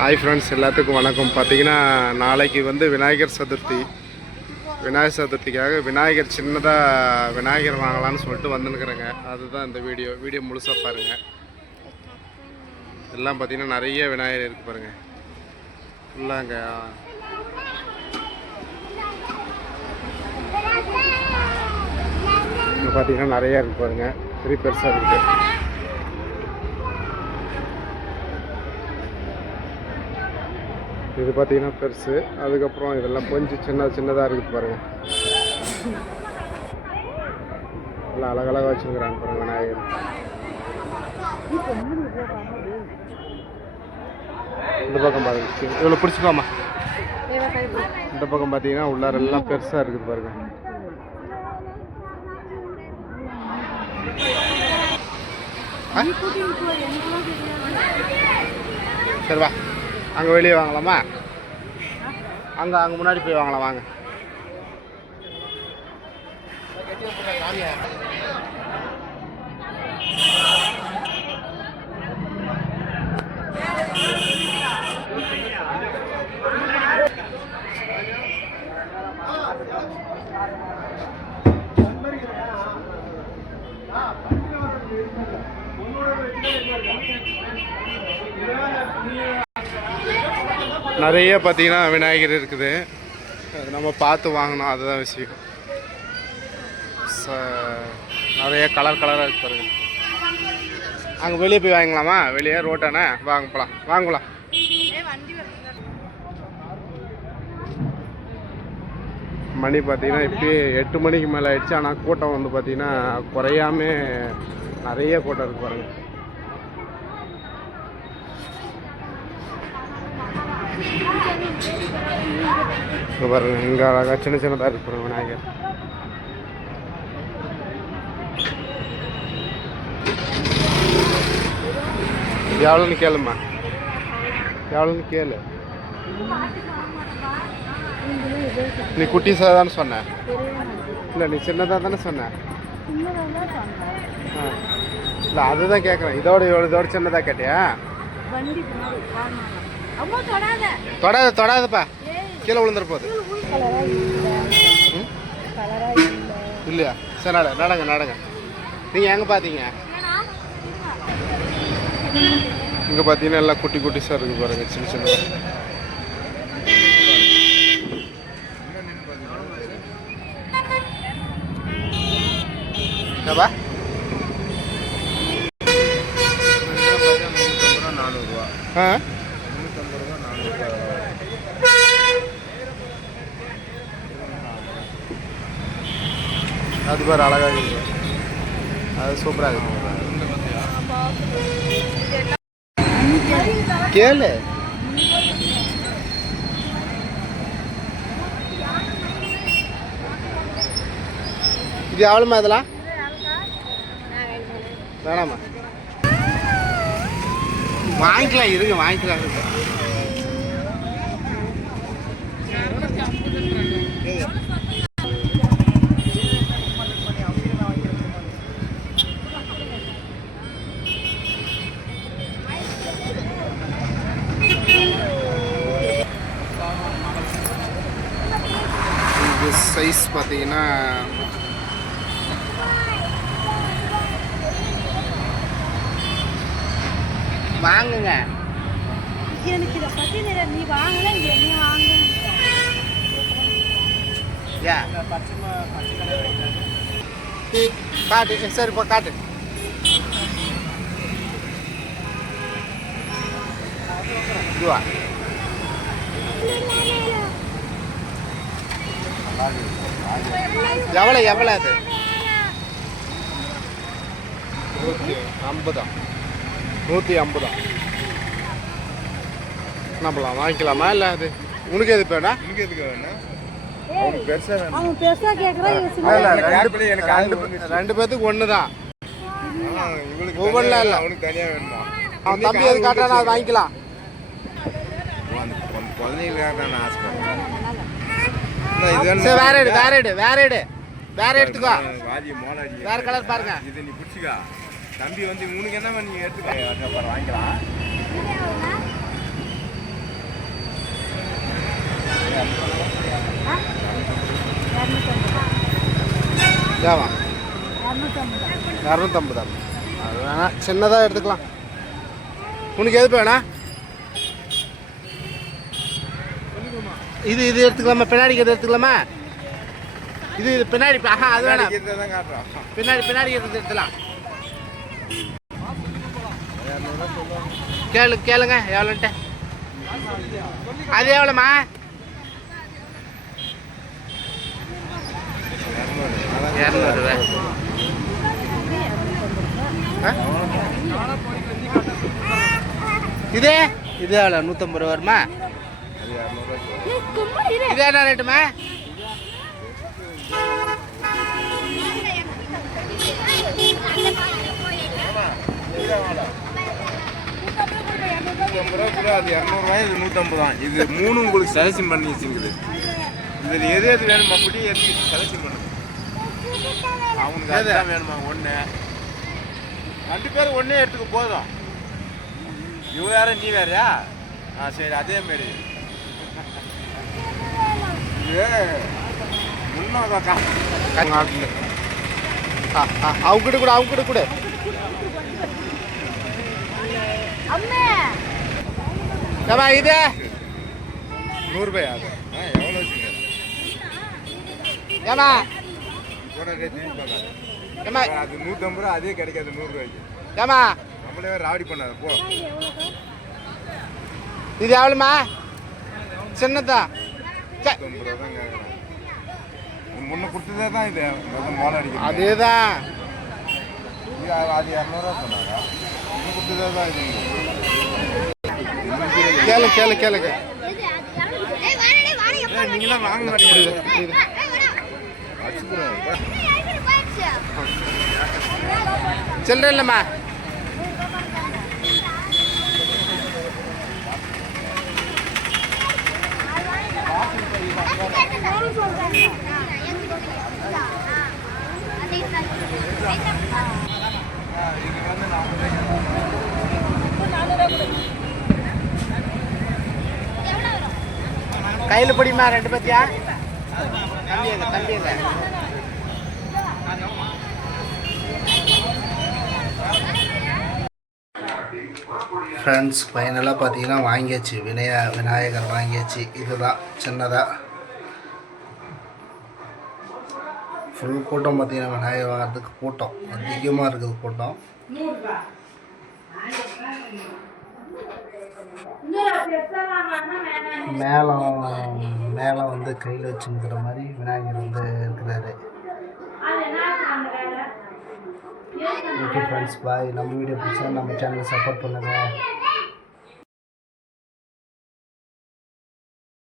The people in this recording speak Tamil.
ஹாய் ஃப்ரெண்ட்ஸ், எல்லாத்துக்கும் வணக்கம். பார்த்தீங்கன்னா நாளைக்கு வந்து விநாயகர் சதுர்த்தி. விநாயகர் சதுர்த்திக்காக விநாயகர் சின்னதாக விநாயகர் வாங்கலான்னு சொல்லிட்டு வந்துருக்குறேங்க. அதுதான் இந்த வீடியோ முழுசாக பாருங்கள். எல்லாம் பார்த்தீங்கன்னா நிறைய விநாயகர் இருக்குது பாருங்கள். ஃபுல்லாங்க இங்கே பார்த்தீங்கன்னா நிறையா இருக்குது பாருங்கள். பெரிய பெருசாக இருக்குது. இது பார்த்தீங்கன்னா பெருசு. அதுக்கப்புறம் இதெல்லாம் கொஞ்சம் சின்னதாக இருக்குது பாருங்கள். எல்லாம் அழகழகாக வச்சுருக்குறாங்க பாருங்கள் விநாயகர். இந்த பக்கம் பாருங்க, இவ்வளோ பிடிச்சிக்கோமா. இந்த பக்கம் பார்த்தீங்கன்னா உள்ளார எல்லாம் பெருசாக இருக்குது பாருங்கள். சரி வா, அங்கே வெளியே வாங்கலாமா? அங்கே முன்னாடி போய் வாங்கலாம் வாங்க. நிறைய பார்த்தீங்கன்னா விநாயகர் இருக்குது. அது நம்ம பார்த்து வாங்கணும், அதுதான் விஷயம். நிறைய கலராக இருக்கு பாருங்க. அங்கே வெளியே போய் வாங்கலாமா? வெளியே ரோட்டானே வாங்கலாம். மணி பார்த்தீங்கன்னா இப்போயே 8 மணிக்கு மேலே ஆயிடுச்சு. ஆனால் கூட்டம் வந்து பார்த்தீங்கன்னா குறையாம நிறைய கூட்டம் இருக்கு பாருங்க. பாருங்க, இங்கே அழகாக சின்னதாக இருக்கு பாருங்க விநாயகர். எவ்வளோன்னு கேளுமா, எவ்வளோன்னு கேளு. நீ குட்டிஸாக தானே சொன்ன? இல்லை, நீ சின்னதாக தானே சொன்ன? இல்லை, அதுதான் கேட்குறேன். இதோட சின்னதாக கேட்டியா? தொடாதப்பா, கீழே விழுந்துற போகுது. இல்லையா? சரி, நடங்க. நீங்கள் எங்கே பார்த்தீங்க? இங்கே பார்த்தீங்கன்னா எல்லாம் குட்டிஸாக இருக்குது பாருங்க, சின்னதாக. என்னப்பா? 400 அது பாரு, அழகாக இருக்கு. அது சூப்பராக இருக்கு. கேளு. இது எவ்வளோமா? இதெல்லாம் வேணாமா? வாங்கிக்கலாம், இருங்க, வாங்கிக்கலாம். சைஸ் பார்த்தீங்கன்னா வாங்குங்க. எனக்கு இதை பற்றி நீ வாங்கல, நீ வாங்க. காட்டு, சரிப்பா காட்டு. இதுவா? எவ்வளோ அது? 150. 150 என்ன பண்ணலாம்? வாங்கிக்கலாமா? இல்லை அது உனக்கு எது வேணா? உனக்கு எதுக்கு வேணா? அவனுக்கு பெருசாக வேணும். அவன் பெருசாக கேட்குறான். ரெண்டு பேர்த்துக்கு ஒன்று தான். இவனுக்கு ஒவ்வொன்றுலாம் இல்லை, அவனுக்கு தனியாக வேணும். அவன் தம்பி எது காட்டானா அது வாங்கிக்கலாம். குழந்தைங்களுக்காக நான் ஆசைப்படுறேன். வேற எடு வேற எடுத்துக்கோ. வேற கலர் பாருங்க. இது நீ பிடிச்சிக்கா. தம்பி வந்து உனக்கு என்ன நீங்கள் எடுத்துக்க அப்புறம் வாங்கிக்கலாம். ஏவா 250. அது வேணாம், சின்னதாக எடுத்துக்கலாம். உனக்கு எது வேணா? இது எடுத்துக்கலாமா? பின்னாடிக்கு எது எடுத்துக்கலாமா? இது பின்னாடி அது வேணாம். பின்னாடி எடுத்துக்கலாம். கேளுங்க எவ்வளோன்ட்டு. அது எவ்வளோம்மா? 200 இது எவ்வளோ? 150 வருமா? இது என்ன ரேட்டுமா? அது 200 இது 150 தான். இது 3 உங்களுக்கு செலக்ஷன் பண்ணி வச்சுங்குது. இதில் எது வேணுமா அப்படி எடுத்து செலக்ஷன் பண்ணுங்க. அவனுக்கு அதுதான் வேணுமா? ஒன்று 2 பேர் ஒன்றே எடுத்துக்க போதும். இவ வேற நீ வேறையா? சரி அதே மாரி அவங்கிட்ட கூட ஏமா இது 100 ரூபாய் ஆகும். எவ்வளோ வச்சுங்க? ஏமா ஏமா அது 150 ரூபா, அதே கிடைக்காது 100 ரூபாய்க்கு. ஏமா நம்மளே ராவடி பண்ணாது போ. இது எவ்வளோமா? சின்னதா 150 ரூபா தான் கேட்குறேன். முன்ன கொடுத்ததே தான் இது மோளம் அடிக்கும். அதே தான். அது 200 சொன்னாங்க. முன்ன கொடுத்ததே தான் இது. கேளுங்க. நீங்களாம் வாங்க மாட்டீங்க. சில்லற இல்லைம்மா. கையில் பிடிமா 2 பத்தியா? தம்பியங்க ஃப்ரெண்ட்ஸ், ஃபைனலாக பார்த்தீங்கன்னா வாங்கியாச்சு. விநாயகர் வாங்கியாச்சு. இதுதான் சின்னதாக. ஃபுல் கூட்டம் பார்த்தீங்கன்னா விநாயகர் வாங்கிறதுக்கு கூட்டம் அதிகமாக இருக்குது. கூட்டம் மேலே வந்து கையில் வச்சுங்கிற மாதிரி விநாயகர் வந்து இருக்கிறாரு. ஓகே ஃப்ரெண்ட்ஸ், பாய். நம்ம வீடியோ பிடிச்சா நம்ம சேனலை சப்போர்ட் பண்ணுங்கள்.